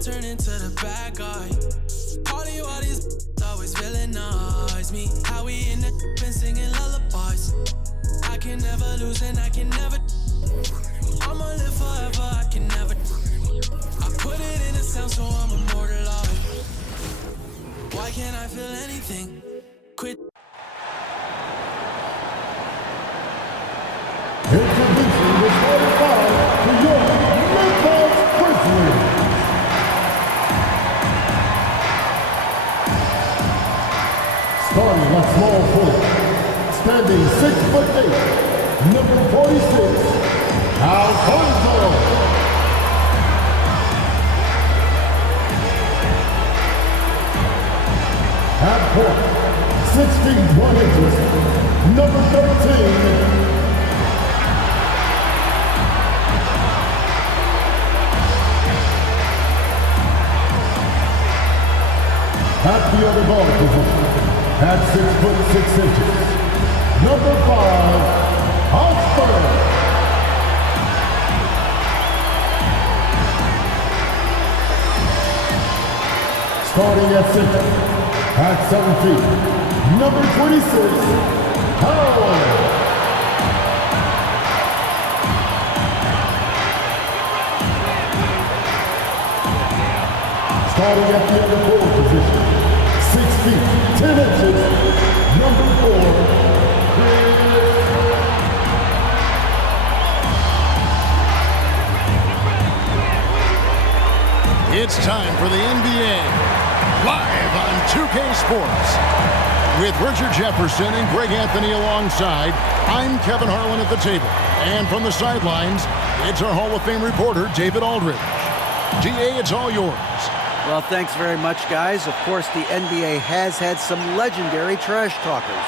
and turn into the bad guy. All these always villainize me. How we in the been singing lullabies. I can never lose and I can never. I'ma live forever, I can never. I put it in a sound so I'm immortalized. Why can't I feel anything? Quit. Introducing the starting five to your Memphis Grizzlies. Starting at small forward, standing 6'8", number 46, Alfonso. At point, 6 feet 1 inches, number 13. At the other ball position, at 6'6", number 5, Oscar. Starting at center, at 7 feet, number 26, Howard. Starting at the other forward position, 6 feet, 10 inches, number 4, It's time for the NBA, live on 2K Sports. With Richard Jefferson and Greg Anthony alongside, I'm Kevin Harlan at the table. And from the sidelines, it's our Hall of Fame reporter, David Aldridge. DA, it's all yours. Well, thanks very much, guys. Of course, the NBA has had some legendary trash talkers.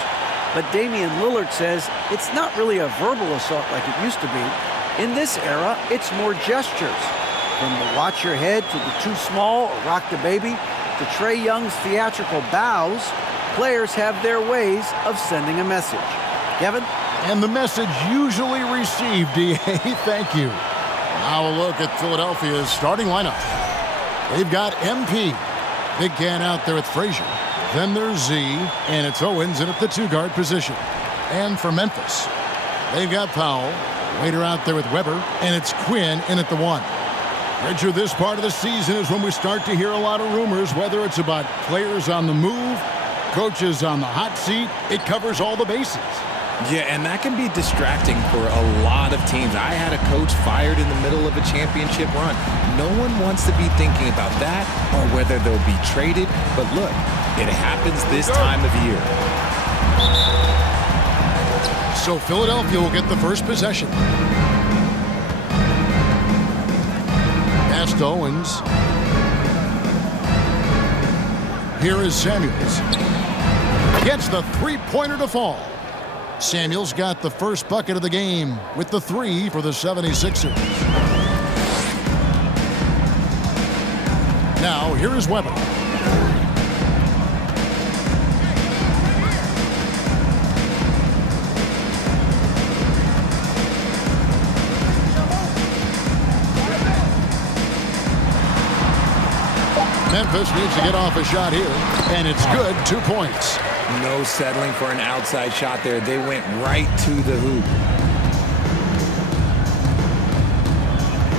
But Damian Lillard says it's not really a verbal assault like it used to be. In this era, it's more gestures. From the watch your head to the too small or rock the baby to Trae Young's theatrical bows, players have their ways of sending a message. Kevin? And the message usually received, DA. Thank you. Now a look at Philadelphia's starting lineup. They've got MP. Big can out there with Frazier. Then there's Z, and it's Owens in at the 2-guard position. And for Memphis, they've got Powell. Waiter out there with Webber, and it's Quinn in at the 1. Richard, this part of the season is when we start to hear a lot of rumors, whether it's about players on the move, coaches on the hot seat. It covers all the bases. Yeah, and that can be distracting for a lot of teams. I had a coach fired in the middle of a championship run. No one wants to be thinking about that or whether they'll be traded. But look, it happens this time of year. So Philadelphia will get the first possession. Pass to Owens. Here is Samuels. Gets the three-pointer to fall. Samuels got the first bucket of the game with the 3 for the 76ers. Now, here is Webber. Memphis needs to get off a shot here, and it's good. 2 points. No settling for an outside shot there. They went right to the hoop.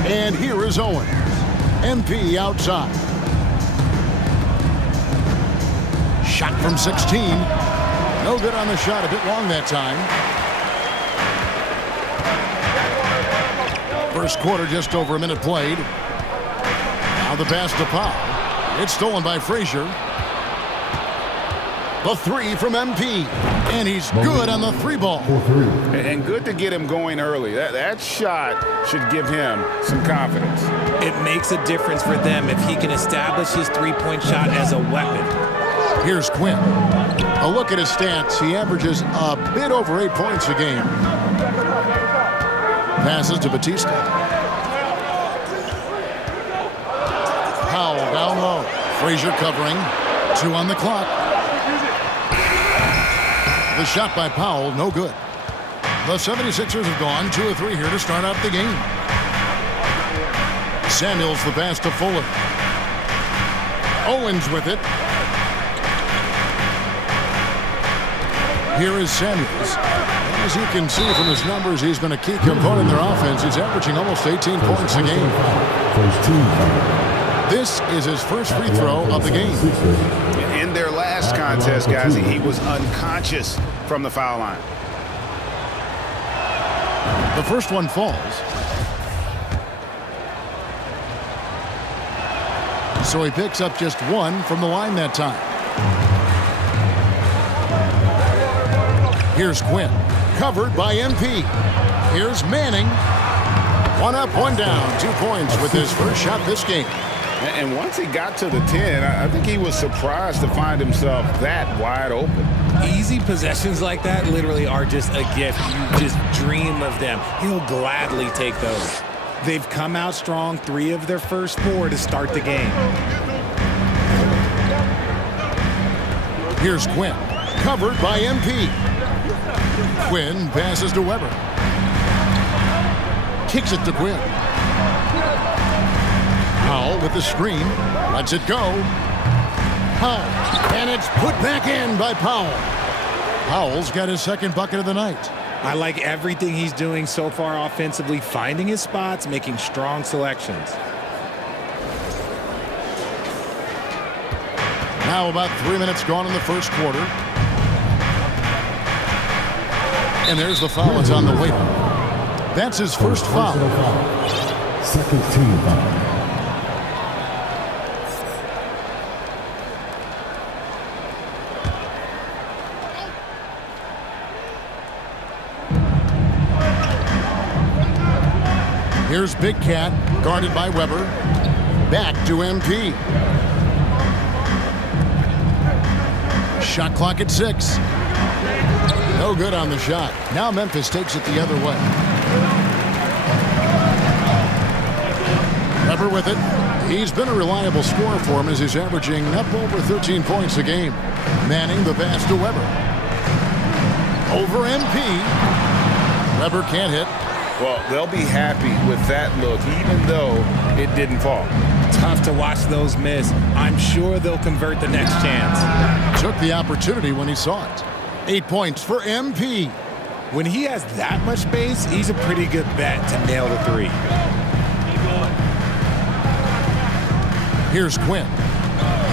And here is Owens. MP outside. Shot from 16. No good on the shot. A bit long that time. First quarter, just over a minute played. Now the pass to Powell. It's stolen by Frazier. The 3 from MP. And he's good on the 3-ball. And good to get him going early. That shot should give him some confidence. It makes a difference for them if he can establish his three-point shot as a weapon. Here's Quinn. A look at his stats. He averages a bit over 8 points a game. Passes to Batista. Powell down low. Frazier covering. 2 on the clock. The shot by Powell, no good. The 76ers have gone 2 of 3 here to start out the game. Samuels the pass to Fuller. Owens with it. Here is Samuels. As you can see from his numbers, he's been a key component in their offense. He's averaging almost 18 points a game. This is his first free throw of the game. In their last contest, guys, he was unconscious from the foul line. The first one falls. So he picks up just one from the line that time. Here's Quinn. Covered by MP. Here's Manning. One up, one down. 2 points with his first shot this game. And once he got to the 10, I think he was surprised to find himself that wide open. Easy possessions like that literally are just a gift. You just dream of them. He'll gladly take those. They've come out strong, 3 of their first 4 to start the game. Here's Quinn. Covered by MP. Quinn passes to Webber. Kicks it to Quinn. Powell with the screen. Lets it go. Powell. And it's put back in by Powell. Powell's got his second bucket of the night. I like everything he's doing so far offensively, finding his spots, making strong selections. Now about 3 minutes gone in the first quarter. And there's the foul. It's on the way. That's his first foul. Second team foul. Here's Big Cat, guarded by Webber. Back to MP. Shot clock at 6. No good on the shot. Now Memphis takes it the other way. Webber with it. He's been a reliable scorer for him as he's averaging up over 13 points a game. Manning the pass to Webber. Over MP. Webber can't hit. Well, they'll be happy with that look, even though it didn't fall. Tough to watch those miss. I'm sure they'll convert the next chance. Took the opportunity when he saw it. 8 points for MP. When he has that much space, he's a pretty good bet to nail the 3. Here's Quinn.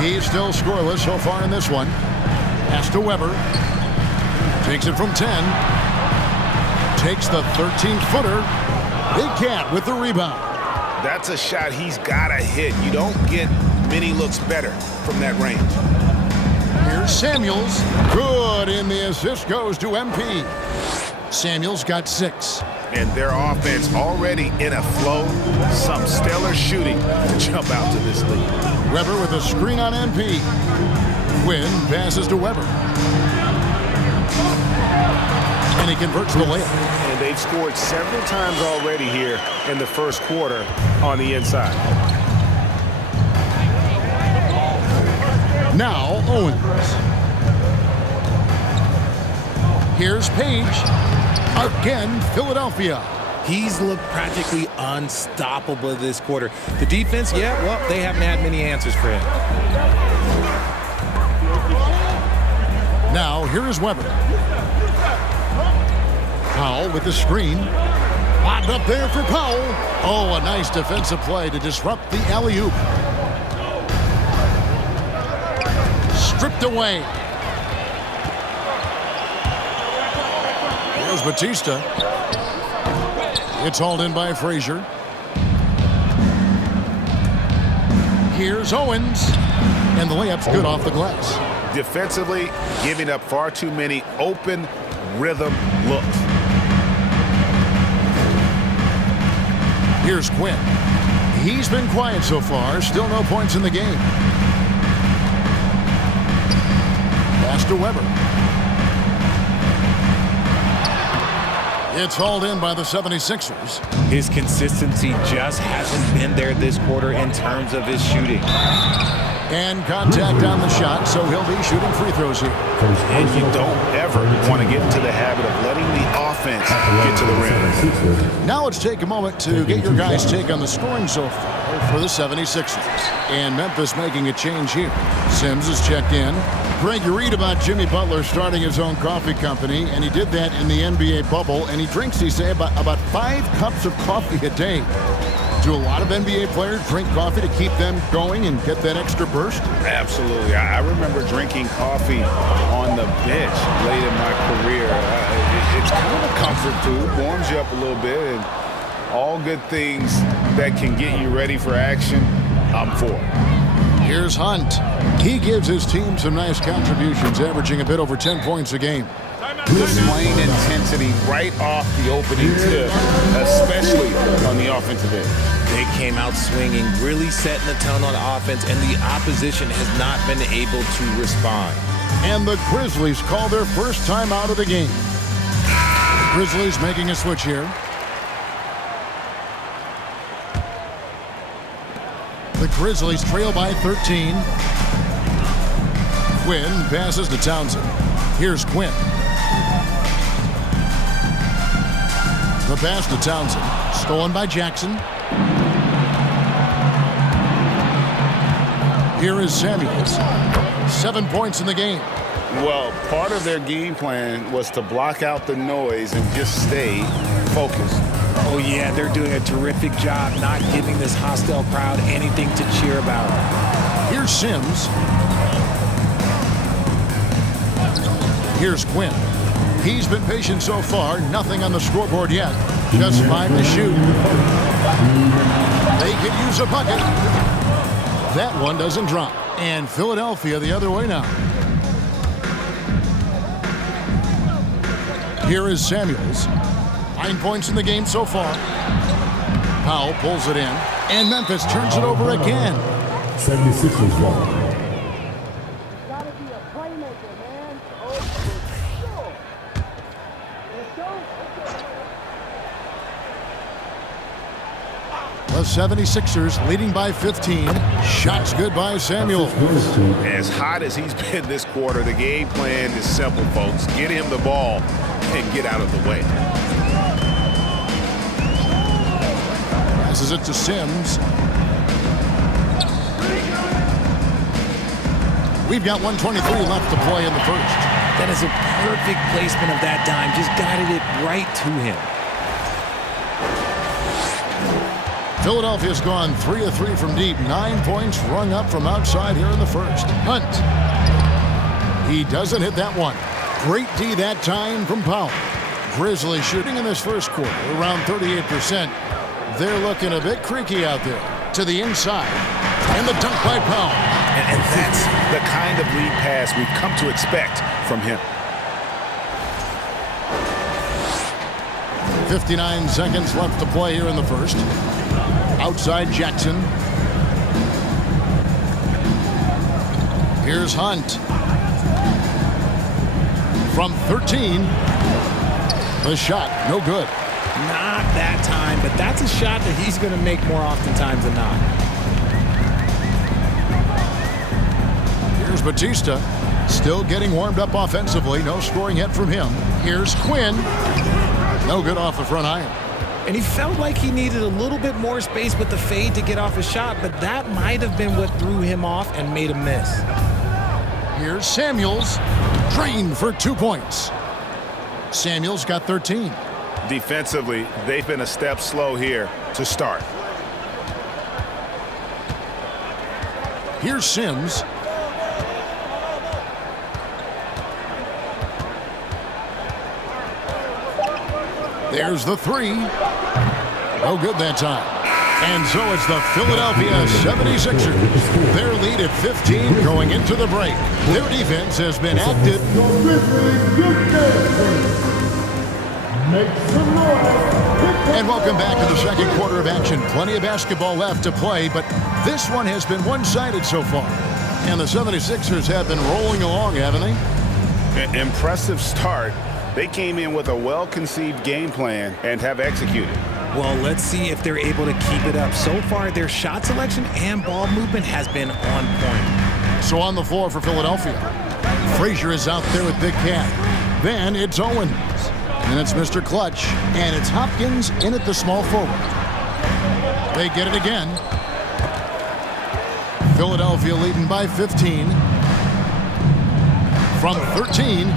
He's still scoreless so far in this one. Pass to Webber. Takes it from 10. Takes the 13-footer. Big Cat with the rebound. That's a shot he's got to hit. You don't get many looks better from that range. Here's Samuels. Good, and the assist goes to MP. Samuels got 6. And their offense already in a flow. Some stellar shooting to jump out to this lead. Webber with a screen on MP. Quinn passes to Webber. And he converts the layup. And they've scored several times already here in the first quarter on the inside. Now Owens. Here's Page. Again, Philadelphia. He's looked practically unstoppable this quarter. The defense, yeah, well, they haven't had many answers for him. Now, here is Webber. Powell with the screen. Lobbed up there for Powell. Oh, a nice defensive play to disrupt the alley-oop. Stripped away. Here's Batista. It's hauled in by Frazier. Here's Owens. And the layup's good off the glass. Defensively, giving up far too many open rhythm looks. Here's Quinn. He's been quiet so far. Still no points in the game. Pass to Webber. It's hauled in by the 76ers. His consistency just hasn't been there this quarter in terms of his shooting. And contact on the shot, so he'll be shooting free throws here. And you don't ever want to get into the habit of letting the offense get to the rim. Now let's take a moment to get your guys' take on the scoring so far for the 76ers. And Memphis making a change here. Sims is checked in. Greg, you read about Jimmy Butler starting his own coffee company, and he did that in the NBA bubble, and he drinks, he say, about 5 cups of coffee a day. Do a lot of NBA players drink coffee to keep them going and get that extra burst? Absolutely. I remember drinking coffee on the bench late in my career. It's kind of a comfort food, warms you up a little bit, and all good things that can get you ready for action, I'm for. Here's Hunt. He gives his team some nice contributions, averaging a bit over 10 points a game. Displaying intensity right off the opening tip, especially on the offensive end. They came out swinging, really setting the tone on offense, and the opposition has not been able to respond. And the Grizzlies call their first time out of the game. Grizzlies making a switch here. The Grizzlies trail by 13. Quinn passes to Townsend. Here's Quinn. The pass to Townsend. Stolen by Jackson. Here is Samuels. 7 points in the game. Well, part of their game plan was to block out the noise and just stay focused. Oh, yeah, they're doing a terrific job not giving this hostile crowd anything to cheer about. Here's Sims. Here's Quinn. He's been patient so far. Nothing on the scoreboard yet. Just 5 to shoot. They could use a bucket. That one doesn't drop. And Philadelphia the other way now. Here is Samuels. 9 points in the game so far. Powell pulls it in. And Memphis turns it over again. 76ers ball. The 76ers leading by 15. Shots good by Samuel. As hot as he's been this quarter, the game plan is simple, folks. Get him the ball and get out of the way. Passes it to Sims. We've got 1:23 left to play in the first. That is a perfect placement of that dime. Just guided it right to him. Philadelphia's gone 3 of 3 from deep. 9 points rung up from outside here in the first. Hunt. He doesn't hit that one. Great D that time from Powell. Grizzlies shooting in this first quarter around 38%. They're looking a bit creaky out there. To the inside. And the dunk by Powell. And that's the kind of lead pass we've come to expect from him. 59 seconds left to play here in the first. Outside Jackson. Here's Hunt. From 13. The shot, no good. Not that time, but that's a shot that he's going to make more oftentimes than not. Here's Batista. Still getting warmed up offensively. No scoring yet from him. Here's Quinn. No good off the front iron. And he felt like he needed a little bit more space with the fade to get off his shot, but that might have been what threw him off and made him miss. Here's Samuels. Drained for 2 points. Samuels got 13. Defensively, they've been a step slow here to start. Here's Sims. There's the three. No good that time. And so it's the Philadelphia 76ers. Their lead at 15 going into the break. Their defense has been active. And welcome back to the second quarter of action. Plenty of basketball left to play, but this one has been one-sided so far. And the 76ers have been rolling along, haven't they? An impressive start. They came in with a well-conceived game plan and have executed. Well, let's see if they're able to keep it up. So far, their shot selection and ball movement has been on point. So on the floor for Philadelphia, Frazier is out there with Big Cat. Then it's Owens. And it's Mr. Clutch, and it's Hopkins in at the small forward. They get it again. Philadelphia leading by 15. From 13.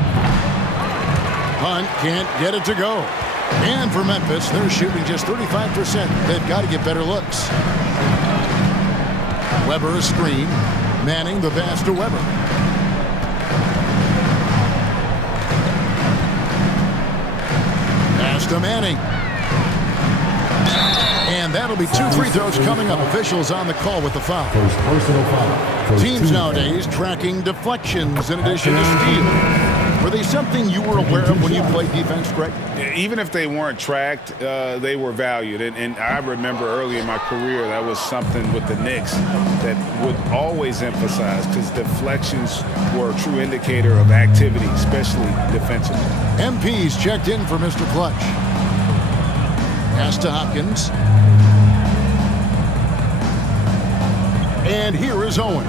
Hunt can't get it to go. And for Memphis, they're shooting just 35%. They've got to get better looks. Weber a screen. Manning the pass to Weber. Pass to Manning. And that'll be 2 free throws coming up. Officials on the call with the foul. First personal foul. Teams nowadays tracking deflections in addition to steals. Were they something you were aware of when you played defense, Greg? Even if they weren't tracked, they were valued. And I remember early in my career, that was something with the Knicks that would always emphasize, because deflections were a true indicator of activity, especially defensively. MP's checked in for Mr. Clutch. Pass to Hopkins. And here is Owen.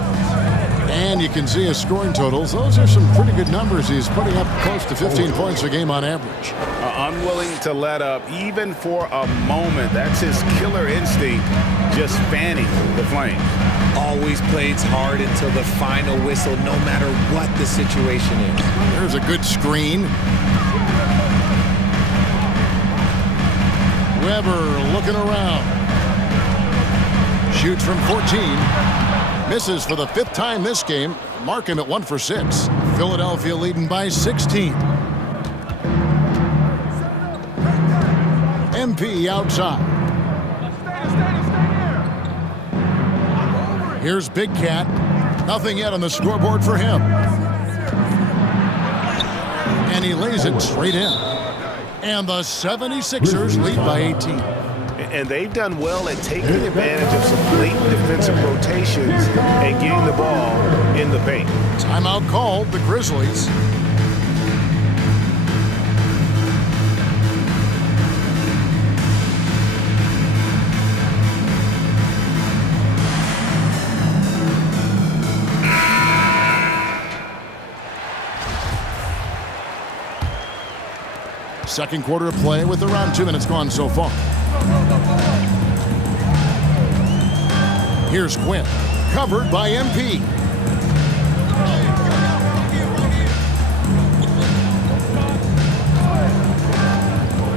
And you can see his scoring totals. Those are some pretty good numbers. He's putting up close to 15 points a game on average. Unwilling to let up, even for a moment. That's his killer instinct, just fanning the flame. Always plays hard until the final whistle, no matter what the situation is. There's a good screen. Weber looking around. Shoots from 14. Misses for the 5th time this game. Mark him at 1 for 6. Philadelphia leading by 16. MP outside. Here's Big Cat. Nothing yet on the scoreboard for him. And he lays it straight in. And the 76ers lead by 18. And they've done well at taking advantage of some late defensive rotations and getting the ball in the paint. Timeout called, the Grizzlies. Second quarter of play with around 2 minutes gone so far. Here's Quinn, covered by MP.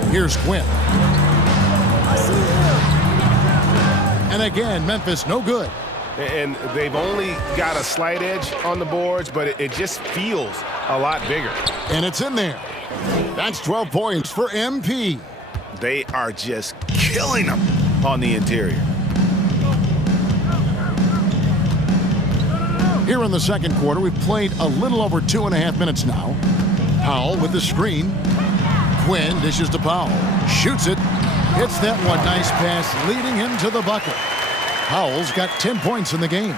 Here's Quinn. And again, Memphis no good. And they've only got a slight edge on the boards, but it just feels a lot bigger. And it's in there. That's 12 points for MP. They are just killing them on the interior. Here in the second quarter, we've played a little over 2.5 minutes now. Powell with the screen. Quinn dishes to Powell. Shoots it. Hits that one. Nice pass, leading him to the bucket. Powell's got 10 points in the game.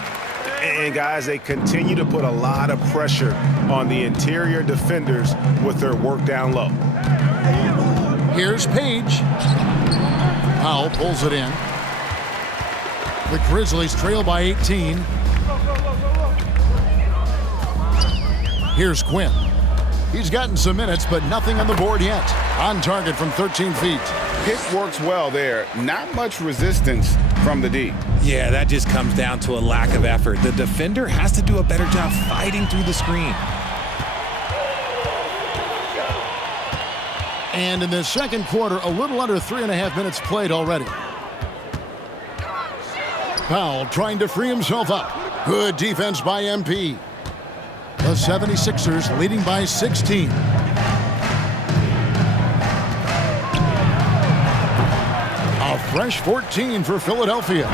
And guys, they continue to put a lot of pressure on the interior defenders with their work down low. Here's Page. Powell pulls it in. The Grizzlies trail by 18. Here's Quinn. He's gotten some minutes, but nothing on the board yet. On target from 13 feet. Pick works well there. Not much resistance from the D. Yeah, that just comes down to a lack of effort. The defender has to do a better job fighting through the screen. And in the second quarter, a little under 3.5 minutes played already. Powell trying to free himself up. Good defense by MP. The 76ers leading by 16. A fresh 14 for Philadelphia.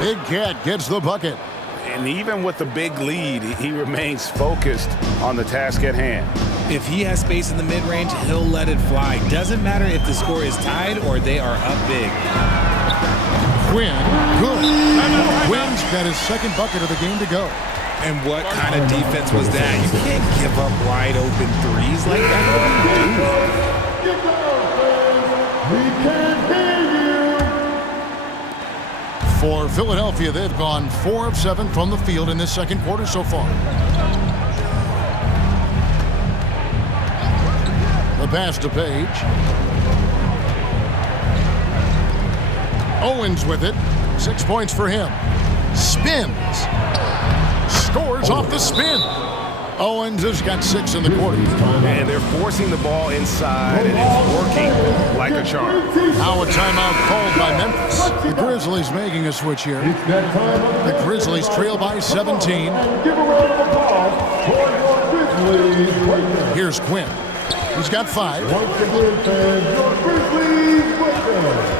Big Cat gets the bucket. And even with the big lead, he remains focused on the task at hand. If he has space in the mid-range, he'll let it fly. Doesn't matter if the score is tied or they are up big. Quinn, good. Quinn's got his second bucket of the game to go. And what kind of defense was that? You can't give up wide open threes like that. We can't hear you. For Philadelphia, they've gone 4 of 7 from the field in this second quarter so far. The pass to Page. Owens with it. 6 points for him. Spins. Scores off the spin. Owens has got 6 in the quarter. And they're forcing the ball inside, and it's working like a charm. Now a timeout called by Memphis. The Grizzlies making a switch here. The Grizzlies trail by 17. Give a round of applause for your Grizzlies. Here's Quinn. He's got 5. Once again, fans, your Grizzlies breakdown.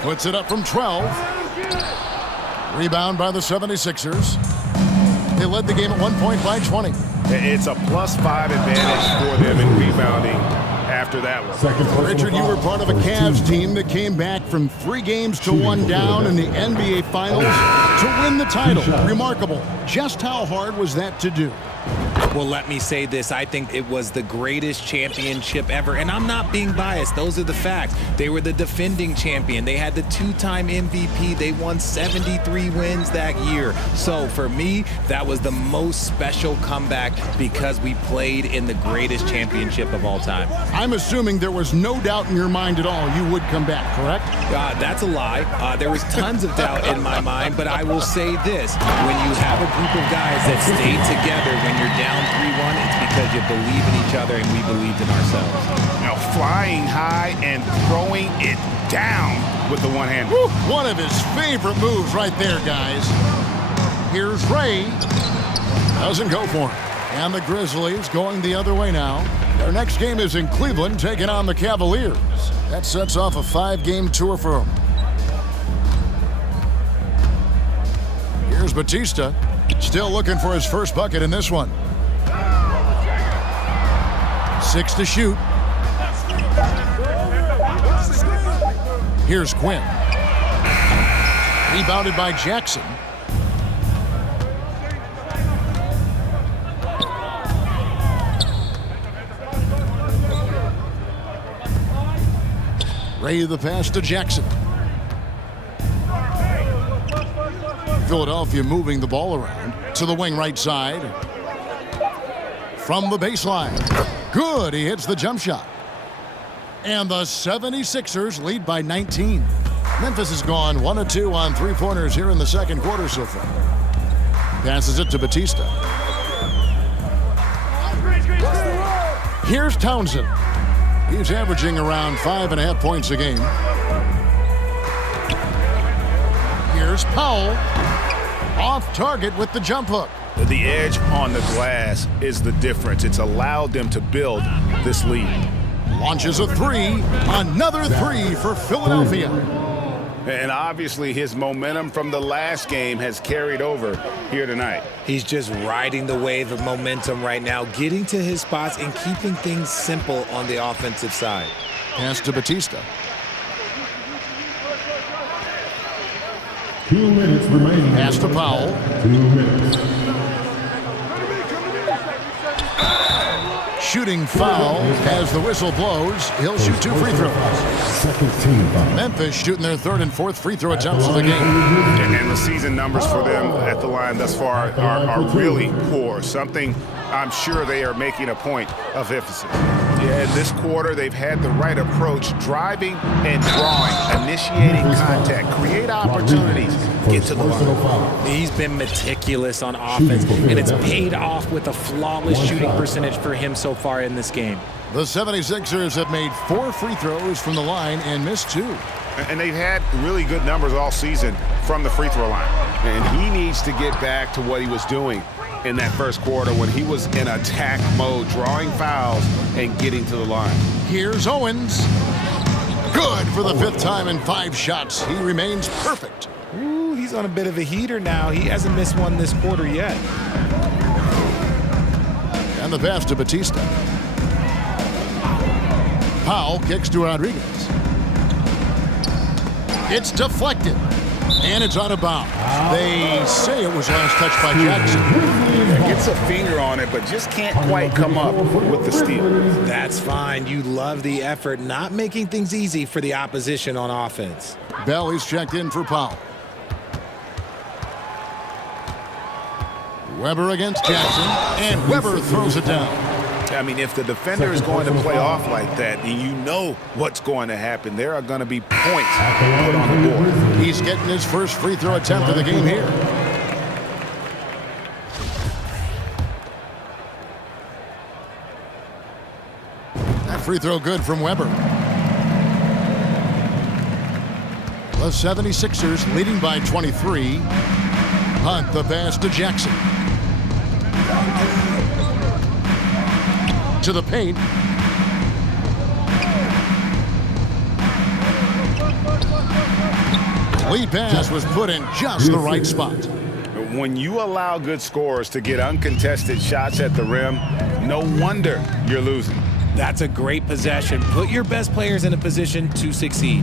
Puts it up from 12. Rebound by the 76ers. They led the game at 1 point by 20. It's a +5 advantage for them in rebounding after that one. Richard, you were part of a Cavs team that came back from 3 games to 1 down in the NBA Finals to win the title. Remarkable. Just how hard was that to do? Well, let me say this. I think it was the greatest championship ever. And I'm not being biased. Those are the facts. They were the defending champion. They had the 2-time MVP. They won 73 wins that year. So for me, that was the most special comeback because we played in the greatest championship of all time. I'm assuming there was no doubt in your mind at all you would come back, correct? That's a lie. There was tons of doubt in my mind, but I will say this. When you have a group of guys that stay together when you're down 3-1, it's because you believe in each other and we believed in ourselves. Now flying high and throwing it down with the one hand. Woo, one of his favorite moves right there, guys. Here's Ray. Doesn't go for it. And the Grizzlies going the other way now. Their next game is in Cleveland, taking on the Cavaliers. That sets off a 5-game tour for them. Here's Batista. Still looking for his first bucket in this one. 6 to shoot. Here's Quinn. Rebounded by Jackson. Ray the pass to Jackson. Philadelphia moving the ball around to the wing right side. From the baseline. Good, he hits the jump shot. And the 76ers lead by 19. Memphis has gone 1 of 2 on 3-pointers here in the second quarter so far. Passes it to Batista. Here's Townsend. He's averaging around 5.5 points a game. Here's Powell. Off target with the jump hook. The edge on the glass is the difference. It's allowed them to build this lead. Launches a 3. Another 3 for Philadelphia. And obviously his momentum from the last game has carried over here tonight. He's just riding the wave of momentum right now, getting to his spots and keeping things simple on the offensive side. Pass to Batista. 2 minutes remaining. Pass to Powell. 2 minutes. Shooting foul as the whistle blows. He'll shoot 2 free throws. Second team foul. Memphis shooting their 3rd and 4th free throw attempts of the game. And the season numbers for them at the line thus far are really poor. Something I'm sure they are making a point of emphasis. Yeah, in this quarter, they've had the right approach, driving and drawing, initiating contact, create opportunities, get to the line. He's been meticulous on offense, and it's paid off with a flawless shooting percentage for him so far in this game. The 76ers have made 4 free throws from the line and missed 2. And they've had really good numbers all season from the free throw line. And he needs to get back to what he was doing in that first quarter when he was in attack mode, drawing fouls and getting to the line. Here's Owens. Good for the 5th time in 5 shots. He remains perfect. Ooh, he's on a bit of a heater now. He hasn't missed one this quarter yet. And the pass to Batista. Powell kicks to Rodriguez. It's deflected. And it's out of bounds. They say it was last touched by Jackson. Gets a finger on it, but just can't quite come up with the steal. That's fine. You love the effort, not making things easy for the opposition on offense. Bell is checked in for Powell. Webber against Jackson, and Webber throws it down. I mean, if the defender is going to play off like that, and you know what's going to happen, there are going to be points put on the board. He's getting his first free throw attempt of the game here. That free throw good from Webber. The 76ers leading by 23. Hunt the pass to Jackson. To the paint. Lead pass was put in just the right spot. When you allow good scorers to get uncontested shots at the rim, no wonder you're losing. That's a great possession. Put your best players in a position to succeed.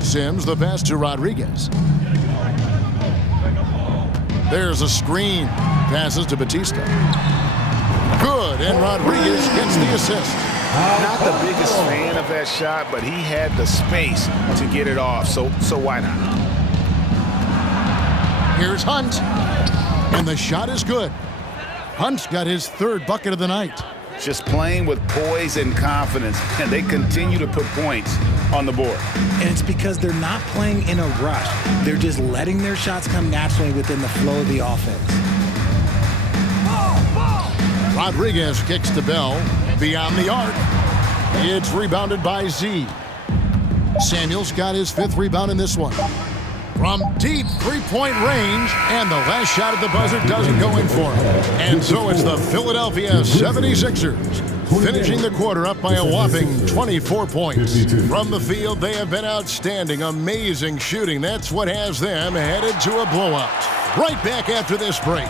Sims the pass to Rodriguez. There's a screen. Passes to Batista. Good, and Rodriguez gets the assist. Not the biggest fan of that shot, but he had the space to get it off, so why not? Here's Hunt, and the shot is good. Hunt's got his third bucket of the night. Just playing with poise and confidence, and they continue to put points on the board. And it's because they're not playing in a rush. They're just letting their shots come naturally within the flow of the offense. Rodriguez kicks to Bell beyond the arc. It's rebounded by Z. Samuels got his 5th rebound in this one. From deep three-point range, and the last shot at the buzzer doesn't go in for him. And so it's the Philadelphia 76ers finishing the quarter up by a whopping 24 points. From the field, they have been outstanding, amazing shooting. That's what has them headed to a blowout. Right back after this break.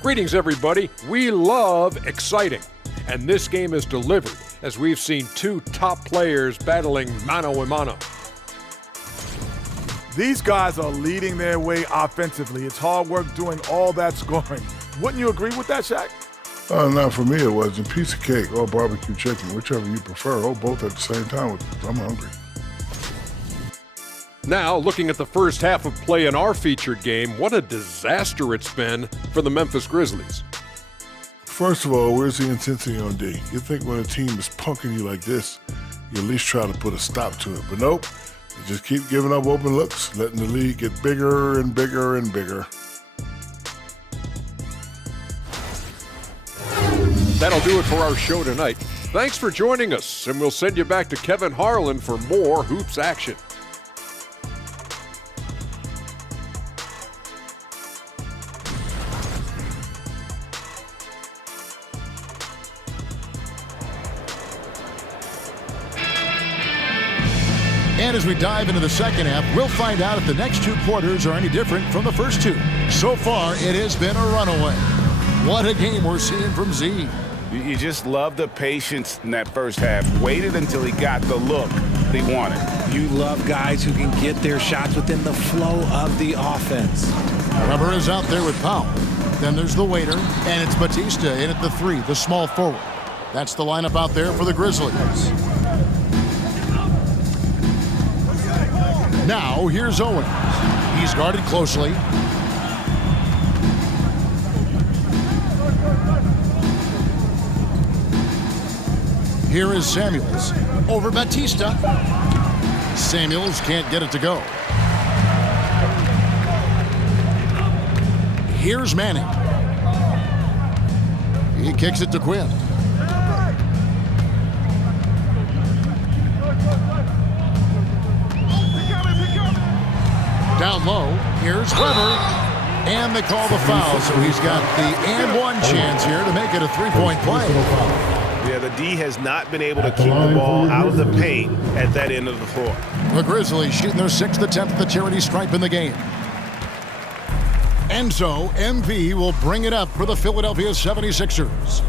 Greetings, everybody. We love exciting. And this game is delivered as we've seen two top players battling mano a mano. These guys are leading their way offensively. It's hard work doing all that scoring. Wouldn't you agree with that, Shaq? Not for me, it wasn't. Piece of cake or barbecue chicken, whichever you prefer, or both at the same time. I'm hungry. Now, looking at the first half of play in our featured game, what a disaster it's been for the Memphis Grizzlies. First of all, where's the intensity on D? You think when a team is punking you like this, you at least try to put a stop to it. But nope, you just keep giving up open looks, letting the lead get bigger and bigger and bigger. That'll do it for our show tonight. Thanks for joining us, and we'll send you back to Kevin Harlan for more hoops action. And as we dive into the second half, we'll find out if the next 2 quarters are any different from the first 2. So far, it has been a runaway. What a game we're seeing from Z. You just love the patience in that first half. Waited until he got the look he wanted. You love guys who can get their shots within the flow of the offense. Rubber is out there with Powell. Then there's the waiter, and it's Batista in at the 3, the small forward. That's the lineup out there for the Grizzlies. Now, here's Owens. He's guarded closely. Here is Samuels. Over Batista. Samuels can't get it to go. Here's Manning. He kicks it to Quinn. Down low, here's Webber, and they call the foul, so he's got the and one chance here to make it a 3-point play. Yeah, the D has not been able to keep the ball out of the paint at that end of the floor. The Grizzlies shooting their 6th attempt at the charity stripe in the game. And so, MP will bring it up for the Philadelphia 76ers.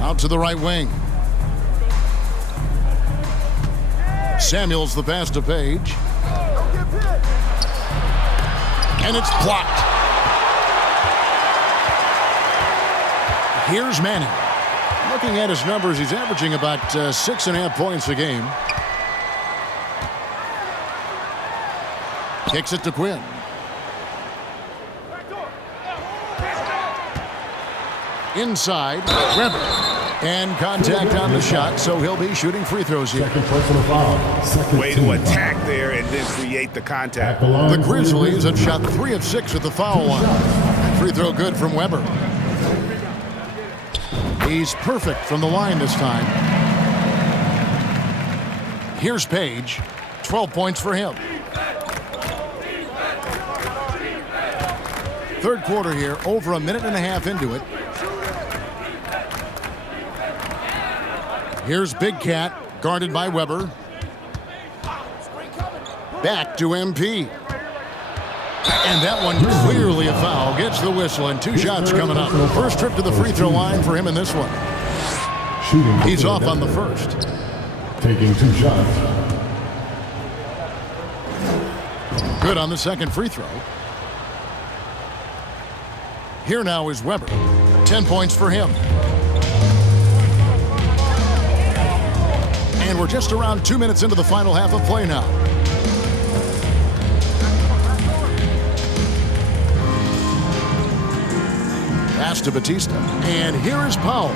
Out to the right wing. Samuels the pass to Page. And it's blocked. Here's Manning. Looking at his numbers, he's averaging about 6.5 points a game. Kicks it to Quinn. Inside, Webb. And contact on the shot, so he'll be shooting free throws here. Second personal foul. Way to attack there and then create the contact. The Grizzlies have shot 3 of 6 at the foul line. Free throw good from Webber. He's perfect from the line this time. Here's Page. 12 points for him. Third quarter here, over a minute and a half into it. Here's Big Cat, guarded by Webber. Back to MP. And that one clearly a foul. Gets the whistle and 2 shots coming up. First trip to the free throw line for him in this one. He's off on the first. Taking 2 shots. Good on the second free throw. Here now is Webber. 10 points for him. And we're just around 2 minutes into the final half of play now. Pass to Batista. And here is Powell.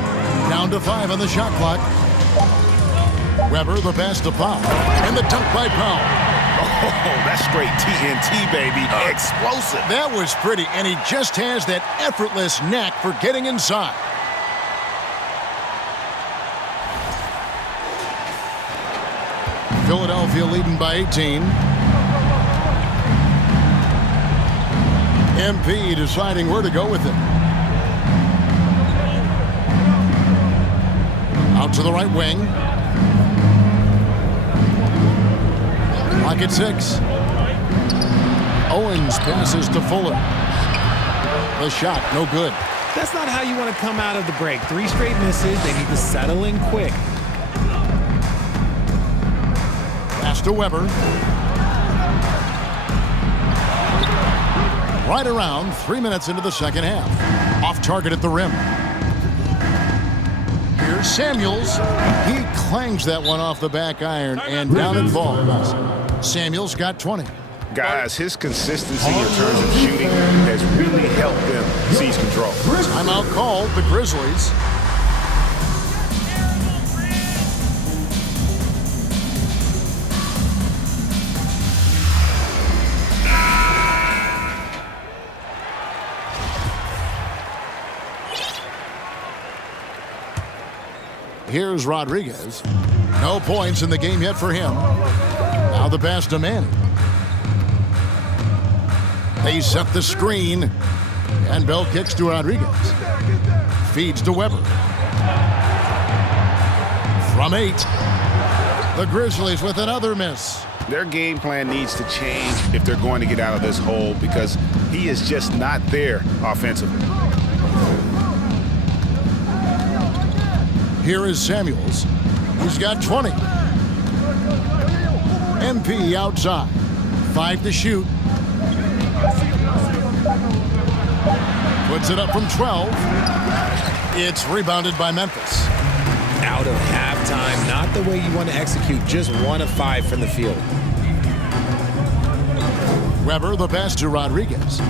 Down to 5 on the shot clock. Webber the pass to Powell. And the dunk by Powell. Oh, that's straight TNT, baby. Explosive. That was pretty, and he just has that effortless knack for getting inside. Philadelphia leading by 18. MP deciding where to go with it. Out to the right wing. Lock at 6. Owens passes to Fuller. The shot, no good. That's not how you want to come out of the break. 3 straight misses. They need to settle in quick. Pass to Webber. Right around 3 minutes into the second half. Off target at the rim. Here's Samuels. He clangs that one off the back iron and down it falls. Samuels got 20. Guys, his consistency in terms of shooting has really helped them seize control. Timeout called the Grizzlies. Here's Rodriguez. No points in the game yet for him. Now the pass to Manning. They set the screen. And Bell kicks to Rodriguez. Feeds to Webber. From 8. The Grizzlies with another miss. Their game plan needs to change if they're going to get out of this hole because he is just not there offensively. Here is Samuels. He's got 20. MP outside. 5 to shoot. Puts it up from 12. It's rebounded by Memphis. Out of halftime, not the way you want to execute. Just 1 of 5 from the field. Webber the pass to Rodriguez.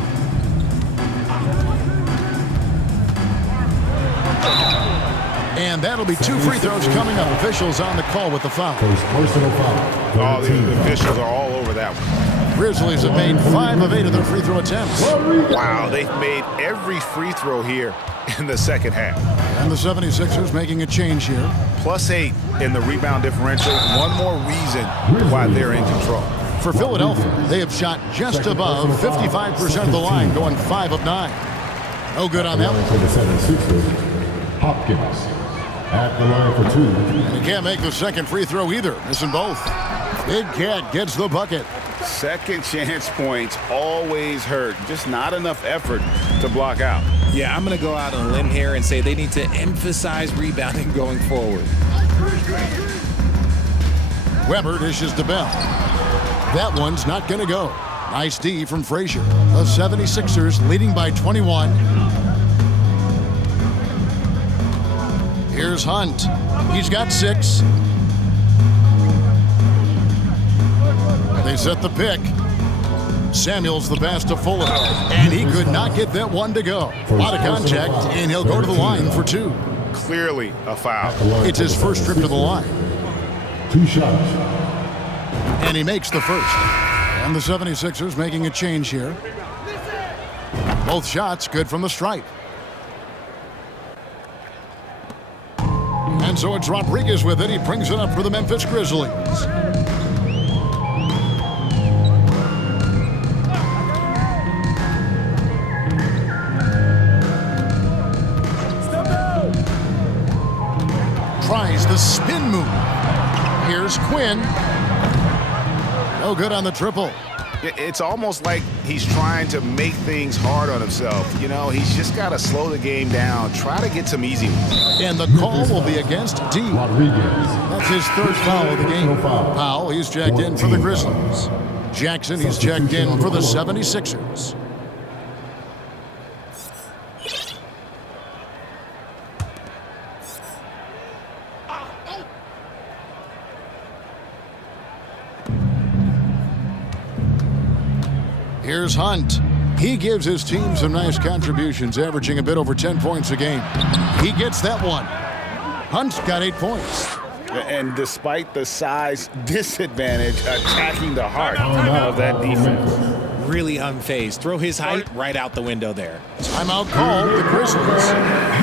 And that'll be 2 free throws coming up. Officials on the call with the foul. First personal foul. All the officials are all over that one. Grizzlies have made 5 of 8 of their free throw attempts. Wow, they've made every free throw here in the second half. And the 76ers making a change here. +8 in the rebound differential. One more reason why they're in control. For Philadelphia, they have shot just above 55% of the line, going 5 of 9. No good on that one. To the 76ers, Hopkins at the line for 2. And he can't make the second free throw either, missing both. Big Cat gets the bucket. Second chance points always hurt. Just not enough effort to block out. Yeah, I'm going to go out on a limb here and say they need to emphasize rebounding going forward. Webber dishes to Bell. That one's not going to go. Nice D from Frazier. The 76ers leading by 21. Here's Here's Hunt. He's got 6. They set the pick. Samuels the pass to Fuller. And he could not get that one to go. A lot of contact, and he'll go to the line for 2. Clearly a foul. It's his first trip to the line. 2 shots. And he makes the first. And the 76ers making a change here. Both shots good from the stripe. And so it's Rodriguez with it. He brings it up for the Memphis Grizzlies. Tries the spin move. Here's Quinn. No good on the triple. It's almost like he's trying to make things hard on himself. You know, he's just got to slow the game down. Try to get some easy ones. And the call will be against D. Rodriguez. That's his 3rd foul of the game. Powell, he's checked in for the Grizzlies. Jackson, he's checked in for the 76ers. Here's Hunt. He gives his team some nice contributions, averaging a bit over 10 points a game. He gets that one. Hunt's got 8 points. And despite the size disadvantage, attacking the heart of that defense. Really unfazed. Throw his height right out the window there. Timeout called the Grizzlies.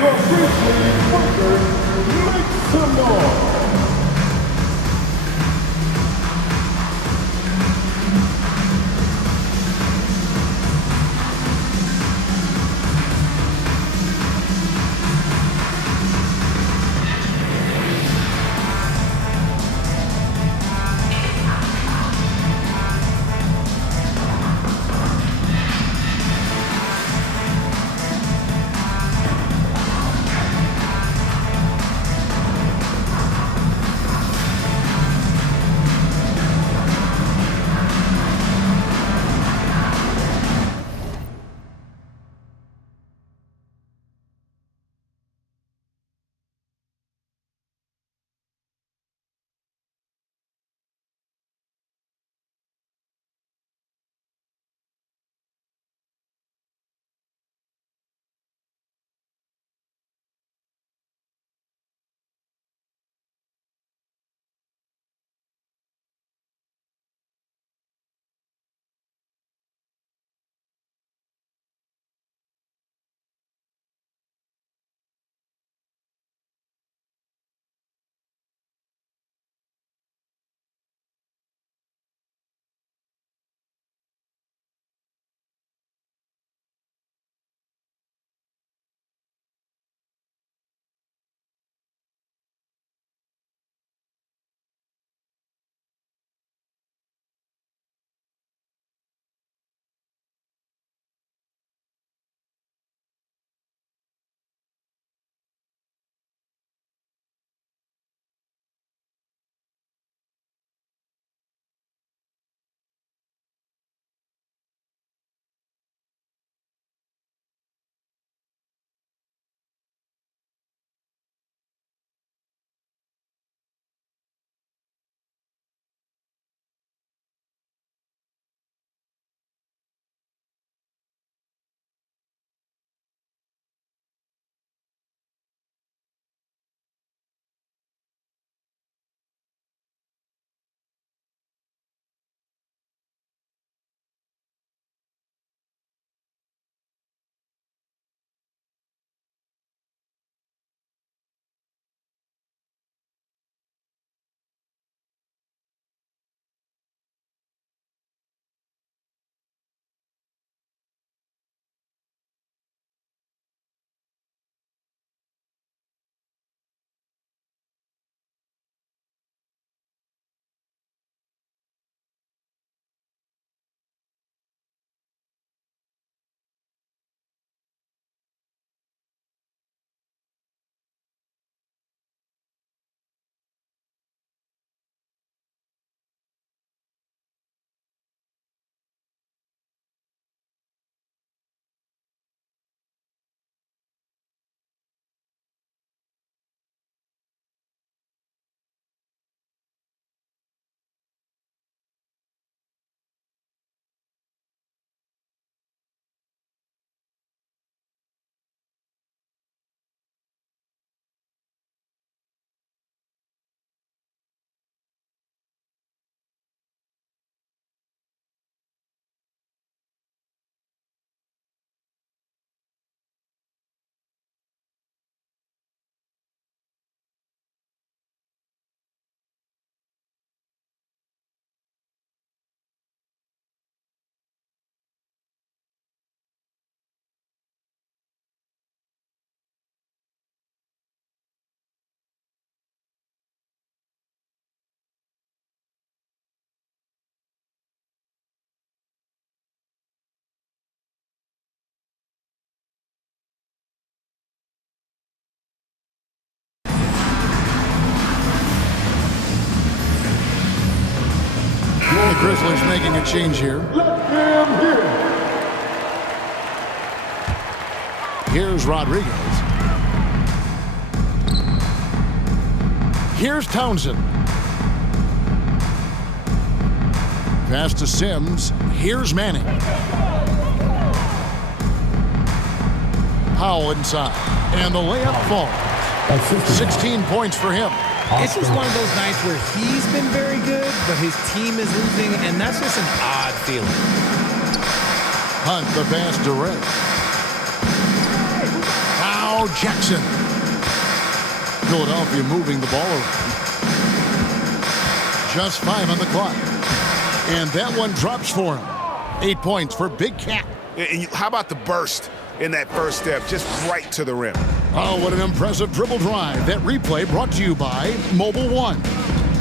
Your Grizzlies workers, make some noise. Grizzlies making a change here. Here's Rodriguez. Here's Townsend. Pass to Sims. Here's Manning. Powell inside. And the layup falls. 16 points for him. It's just one of those nights where he's been very good, but his team is losing, and that's just an odd feeling. Hunt the pass to Ray. Now Jackson. Philadelphia moving the ball around. Just 5 on the clock. And that one drops for him. 8 points for Big Cat. And how about the burst in that first step, just right to the rim? Oh, what an impressive dribble drive. That replay brought to you by Mobile One.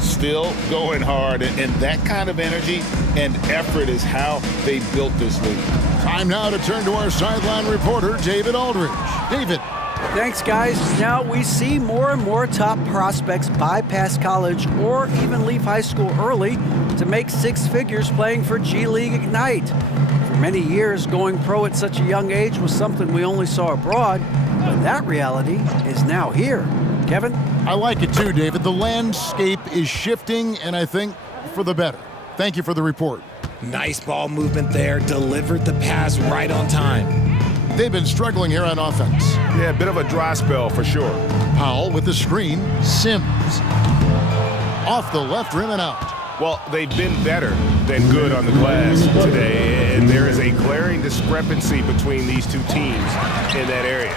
Still going hard, and that kind of energy and effort is how they built this league. Time now to turn to our sideline reporter, David Aldridge. David. Thanks, guys. Now we see more and more top prospects bypass college or even leave high school early to make 6 figures playing for G League Ignite. For many years, going pro at such a young age was something we only saw abroad, but that reality is now here. Kevin? I like it too, David. The landscape is shifting, and I think for the better. Thank you for the report. Nice ball movement there. Delivered the pass right on time. They've been struggling here on offense. Yeah, a bit of a dry spell for sure. Powell with the screen. Sims. Off the left rim and out. Well, they've been better than good on the glass today, and there is a glaring discrepancy between these two teams in that area.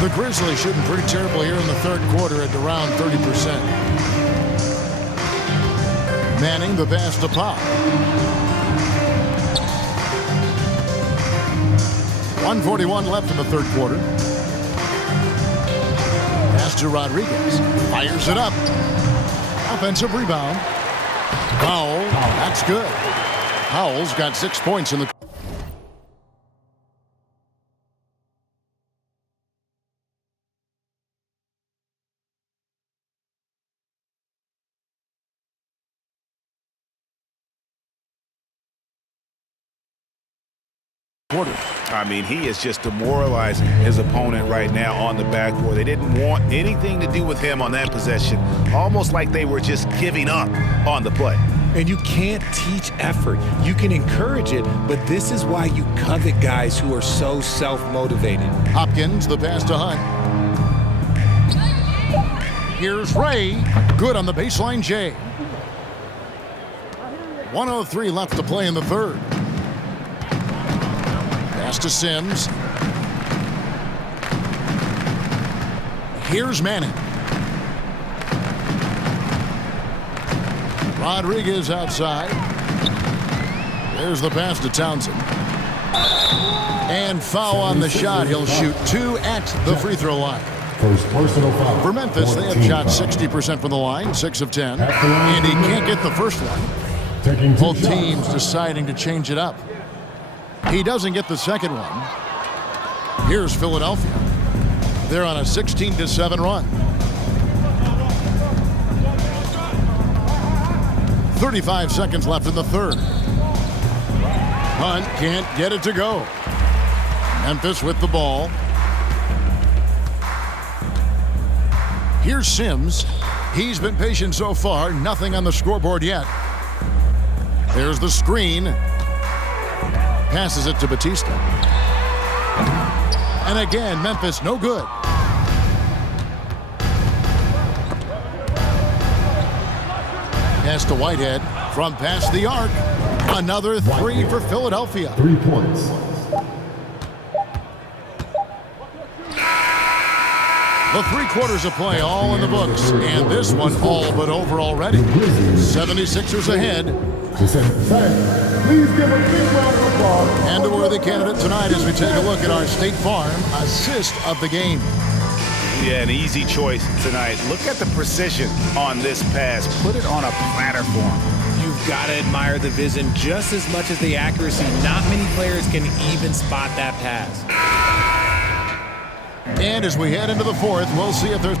The Grizzlies shooting pretty terrible here in the third quarter at around 30%. Manning the pass to Powell. 1:41 left in the third quarter. Pass to Rodriguez. Fires it up. Offensive rebound. Powell. That's good. Powell's got 6 points in the... quarter. I mean, he is just demoralizing his opponent right now on the backboard. They didn't want anything to do with him on that possession, almost like they were just giving up on the play. And you can't teach effort. You can encourage it, but this is why you covet guys who are so self-motivated. Hopkins, the pass to Hunt. Here's Ray. Good on the baseline, Jay. 1:03 left to play in the third. Pass to Sims. Here's Manning. Rodriguez outside. There's the pass to Townsend. And foul on the shot. He'll shoot 2 at the free throw line. First personal foul. For Memphis, they have shot 60% from the line, 6 of 10. And he can't get the first one. Both teams deciding to change it up. He doesn't get the second one. Here's Philadelphia. They're on a 16-7 run. 35 seconds left in the third. Hunt can't get it to go. Memphis with the ball. Here's Sims. He's been patient so far. Nothing on the scoreboard yet. There's the screen. Passes it to Batista. And again, Memphis no good. Pass to Whitehead from past the arc. Another 3 for Philadelphia. 3 points. The 3 quarters of play all in the books. And this one all but over already. 76ers ahead. Please give a big round of applause. And a worthy candidate tonight as we take a look at our State Farm assist of the game. Yeah, an easy choice tonight. Look at the precision on this pass. Put it on a platter for him. You've got to admire the vision just as much as the accuracy. Not many players can even spot that pass. And as we head into the fourth, we'll see if there's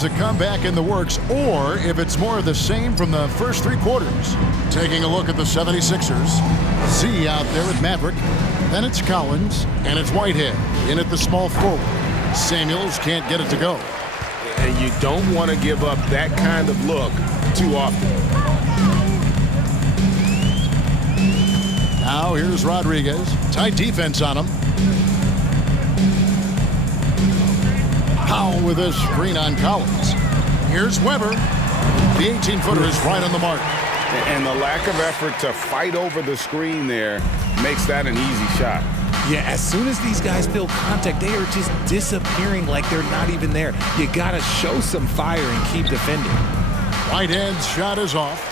A comeback in the works, or if it's more of the same from the first 3 quarters. Taking a look at the 76ers. Z out there with Maverick. Then it's Collins, and it's Whitehead in at the small forward. Samuels can't get it to go. And you don't want to give up that kind of look too often. Now here's Rodriguez. Tight defense on him. Powell with a screen on Collins. Here's Webber. The 18-footer is right on the mark. And the lack of effort to fight over the screen there makes that an easy shot. Yeah, as soon as these guys feel contact, they are just disappearing like they're not even there. You got to show some fire and keep defending. Whitehead's shot is off.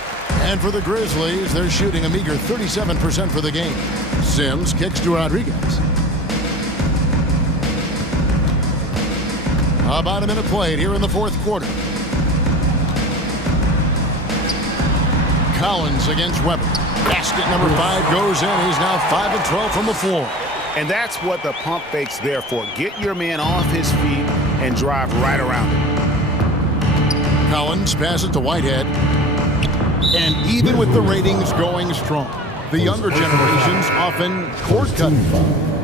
And for the Grizzlies, they're shooting a meager 37% for the game. Sims kicks to Rodriguez. About a minute played here in the 4th quarter. Collins against Webber. Basket number 5 goes in. He's now 5 of 12 from the floor. And that's what the pump fake's there for. Get your man off his feet and drive right around him. Collins passes to Whitehead. And even with the ratings going strong, the younger generations often court cutting.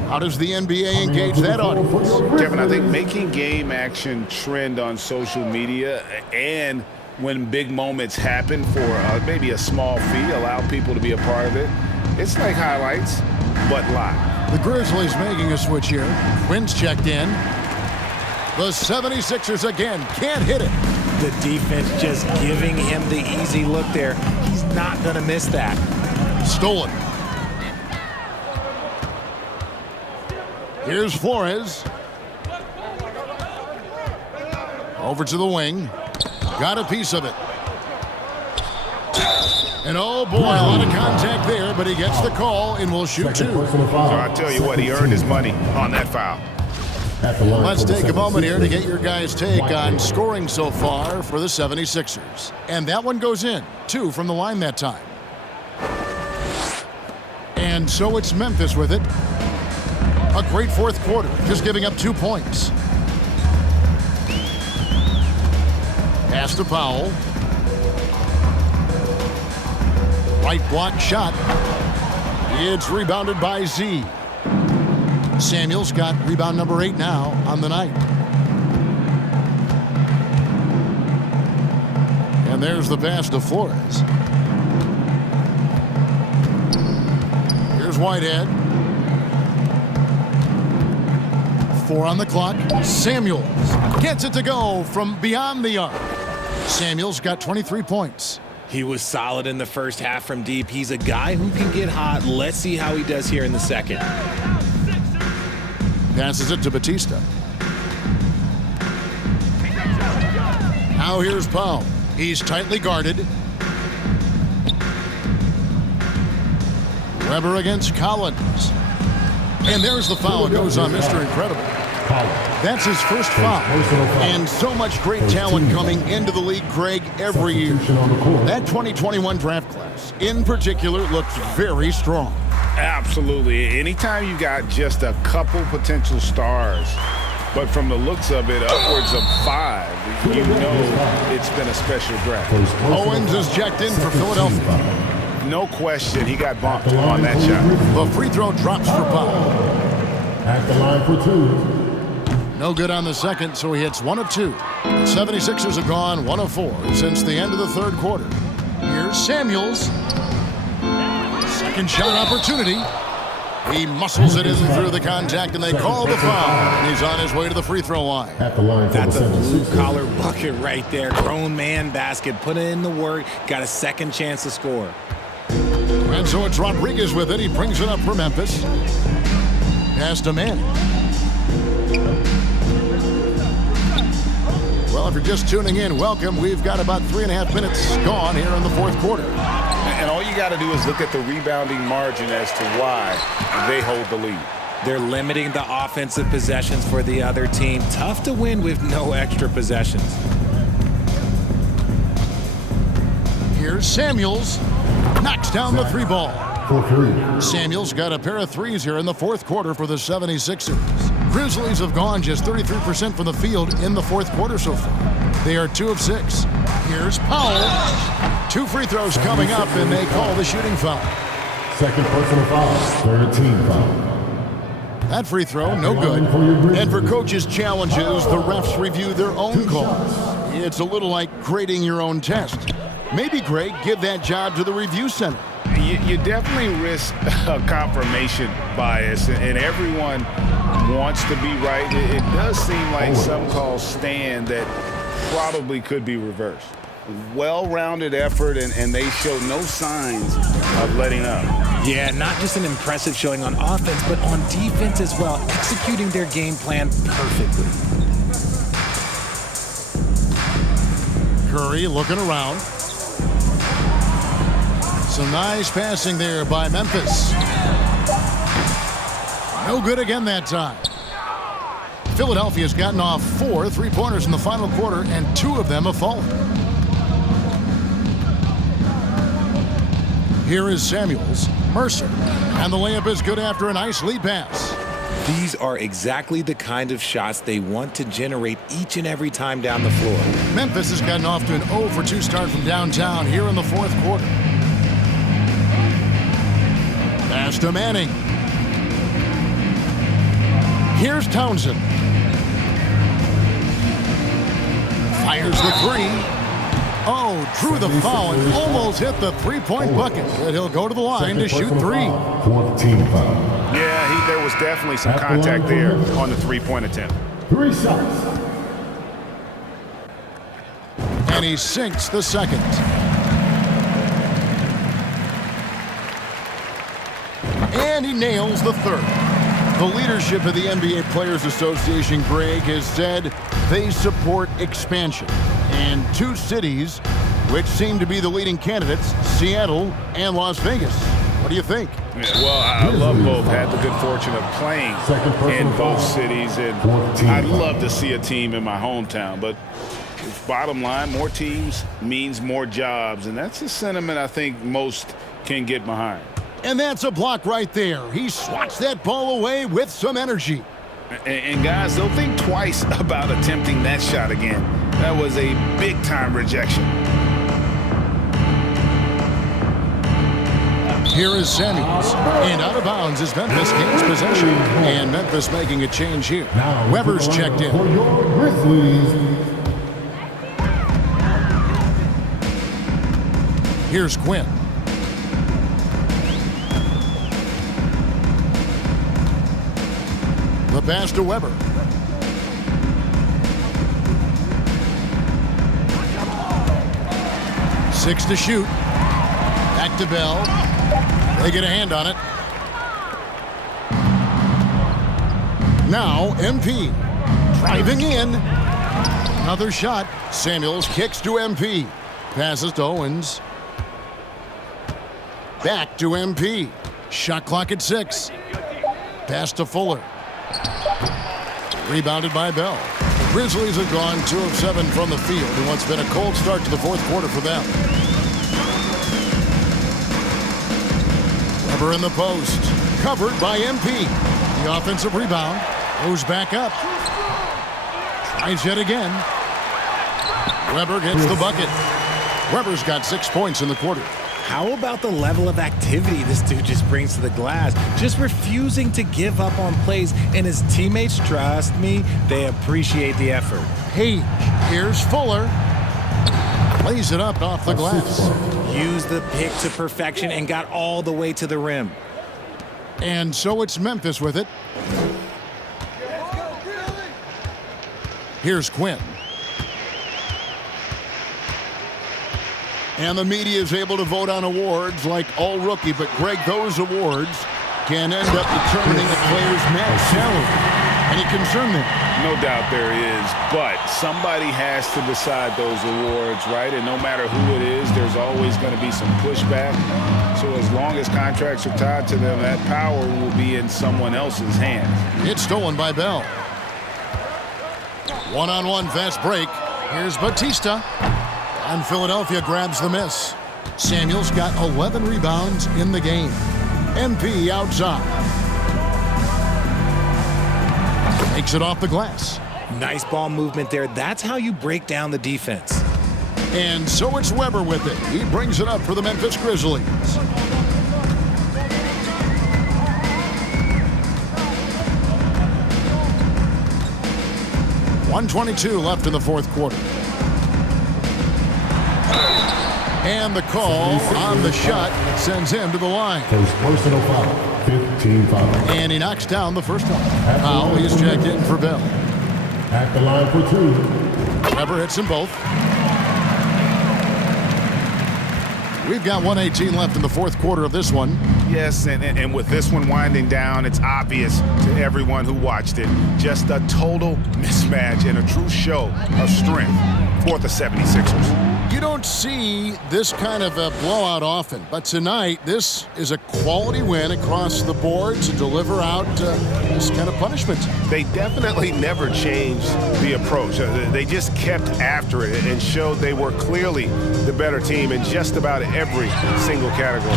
How does the NBA engage that audience? Kevin, I think making game action trend on social media and when big moments happen for maybe a small fee, allow people to be a part of it. It's like highlights, but live. The Grizzlies making a switch here. Quinn's checked in. The 76ers again can't hit it. The defense just giving him the easy look there. He's not going to miss that. Stolen. Here's Flores. Over to the wing. Got a piece of it. And oh boy, a lot of contact there, but he gets the call and will shoot 2. So I tell you what, he earned his money on that foul. Let's take a moment here to get your guys' take on scoring so far for the 76ers. And that one goes in. 2 from the line that time. And so it's Memphis with it. A great 4th quarter, just giving up 2 points. Pass to Powell. Right block shot. It's rebounded by Z. Samuels got rebound number 8 now on the night. And there's the pass to Flores. Here's Whitehead. 4 on the clock. Samuels gets it to go from beyond the arc. Samuels got 23 points. He was solid in the first half from deep. He's a guy who can get hot. Let's see how he does here in the second. Passes it to Batista. Now here's Powell. He's tightly guarded. Webber against Collins. And there's the foul. It goes on Mr. Incredible. That's his first foul. And so much great talent coming into the league, Craig, every year. That 2021 draft class, in particular, looks very strong. Absolutely. Anytime you got just a couple potential stars, but from the looks of it, upwards of 5, you know it's been a special draft. Owens is checked in for Philadelphia. No question, he got bumped on that shot. The free throw drops for Powell. At the line for 2. No good on the second, so he hits 1 of 2. The 76ers have gone 1 of 4 since the end of the 3rd quarter. Here's Samuels. Second shot opportunity. He muscles it in through the contact, and they call the foul. And he's on his way to the free throw line. At the line for That's the a 76ers. blue-collar bucket right there. Grown man basket. Put in the work. Got a second chance to score. And so it's Rodriguez with it. He brings it up for Memphis. Pass to Manning. Well, if you're just tuning in, welcome. We've got about 3.5 minutes gone here in the 4th quarter. And all you got to do is look at the rebounding margin as to why they hold the lead. They're limiting the offensive possessions for the other team. Tough to win with no extra possessions. Here's Samuels. Knocks down the 3 ball. For 3. Samuels got a pair of 3s here in the 4th quarter for the 76ers. Grizzlies have gone just 33% from the field in the fourth quarter so far. They are 2 of 6. Here's Powell. 2 free throws coming up, and they call the shooting foul. Second personal foul, third team foul. That free throw, no good. And for coaches' challenges, the refs review their own calls. It's a little like grading your own test. Maybe, Greg, give that job to the review center. You definitely risk a confirmation bias, and everyone wants to be right. It does seem like some calls stand that probably could be reversed. Well-rounded effort, and they show no signs of letting up. Yeah, not just an impressive showing on offense, but on defense as well, executing their game plan perfectly. Curry looking around. Some nice passing there by Memphis. No good again that time. Philadelphia's gotten off 4 3-pointers in the final quarter, and 2 of them have fallen. Here is Samuels, Mercer, and the layup is good after a nice lead pass. These are exactly the kind of shots they want to generate each and every time down the floor. Memphis has gotten off to an 0 for 2 start from downtown here in the fourth quarter. Pass to Manning. Here's Townsend. Fires the 3. Oh, drew the foul and almost hit the three-point bucket. But he'll go to the line to shoot 3. Fourth team foul. Yeah, there was definitely some contact there on the three-point attempt. 3 shots. And he sinks the second. And he nails the third. The leadership of the NBA Players Association, Greg, has said they support expansion. And 2 cities which seem to be the leading candidates, Seattle and Las Vegas. What do you think? Yeah, well, I love both. Had the good fortune of playing in both cities, and I'd love to see a team in my hometown. But bottom line, more teams means more jobs, and that's a sentiment I think most can get behind. And that's a block right there. He swats that ball away with some energy. And guys, don't think twice about attempting that shot again. That was a big-time rejection. Here is Samuels, and out of bounds as Memphis gains possession. And Memphis making a change here. Webber's checked in. For your Grizzlies. Here's Quinn. The pass to Webber. Six to shoot. Back to Bell. They get a hand on it. Now MP driving in. Another shot. Samuels kicks to MP. Passes to Owens. Back to MP. Shot clock at 6. Pass to Fuller. Rebounded by Bell. The Grizzlies have gone 2 of 7 from the field in what's been a cold start to the fourth quarter for them. Webber in the post. Covered by MP. The offensive rebound. Goes back up. Tries yet again. Webber gets the bucket. Webber's got 6 points in the quarter. How about the level of activity this dude just brings to the glass? Just refusing to give up on plays, and his teammates, trust me, they appreciate the effort. Hey, here's Fuller. Lays it up off the glass. Used the pick to perfection and got all the way to the rim. And so it's Memphis with it. Here's Quinn. And the media is able to vote on awards like all rookie, but Greg, those awards can end up determining a player's max salary. Any concern there? No doubt there is, but somebody has to decide those awards, right? And no matter who it is, there's always going to be some pushback. So as long as contracts are tied to them, that power will be in someone else's hands. It's stolen by Bell. One-on-one fast break. Here's Batista. And Philadelphia grabs the miss. Samuels got 11 rebounds in the game. MP outside. Takes it off the glass. Nice ball movement there. That's how you break down the defense. And so it's Webber with it. He brings it up for the Memphis Grizzlies. .122 left in the fourth quarter. And the call on the shot sends him to the line. First personal foul, 15 foul. And he knocks down the first one. Foul, he's checked in for Bell. At the line for 2. Webber hits them both. We've got 1:18 left in the fourth quarter of this one. Yes, and with this one winding down, it's obvious to everyone who watched it. Just a total mismatch and a true show of strength for the 76ers. You don't see this kind of a blowout often, but tonight this is a quality win across the board to deliver out this kind of punishment. They definitely never changed the approach. They just kept after it and showed they were clearly the better team in just about every single category.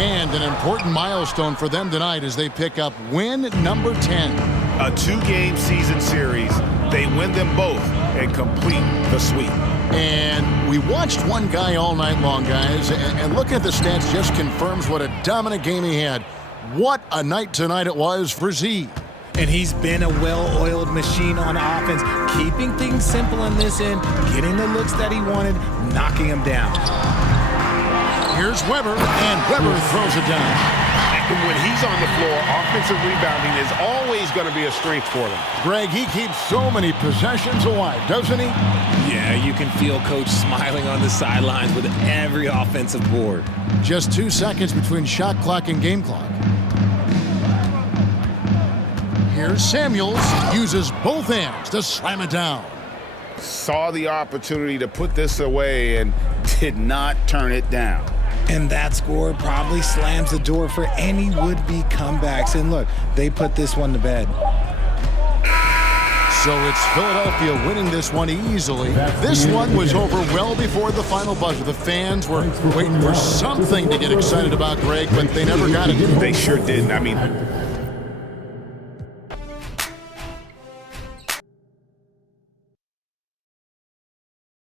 And an important milestone for them tonight as they pick up win number 10. A 2-game season series. They win them both and complete the sweep. And we watched one guy all night long, guys, and looking at the stats just confirms what a dominant game he had. What a night tonight it was for Z. And he's been a well-oiled machine on offense, keeping things simple in this end, getting the looks that he wanted, knocking him down. Here's Webber, and Webber throws it down. And when he's on the floor, offensive rebounding is always going to be a strength for them. Greg, he keeps so many possessions alive, doesn't he? Yeah, you can feel Coach smiling on the sidelines with every offensive board. Just 2 seconds between shot clock and game clock. Here's Samuels, uses both hands to slam it down. Saw the opportunity to put this away and did not turn it down. And that score probably slams the door for any would-be comebacks. And look, they put this one to bed. So it's Philadelphia winning this one easily. This one was over well before the final buzzer. The fans were waiting for something to get excited about, Greg, but they never got it. They sure didn't. I mean,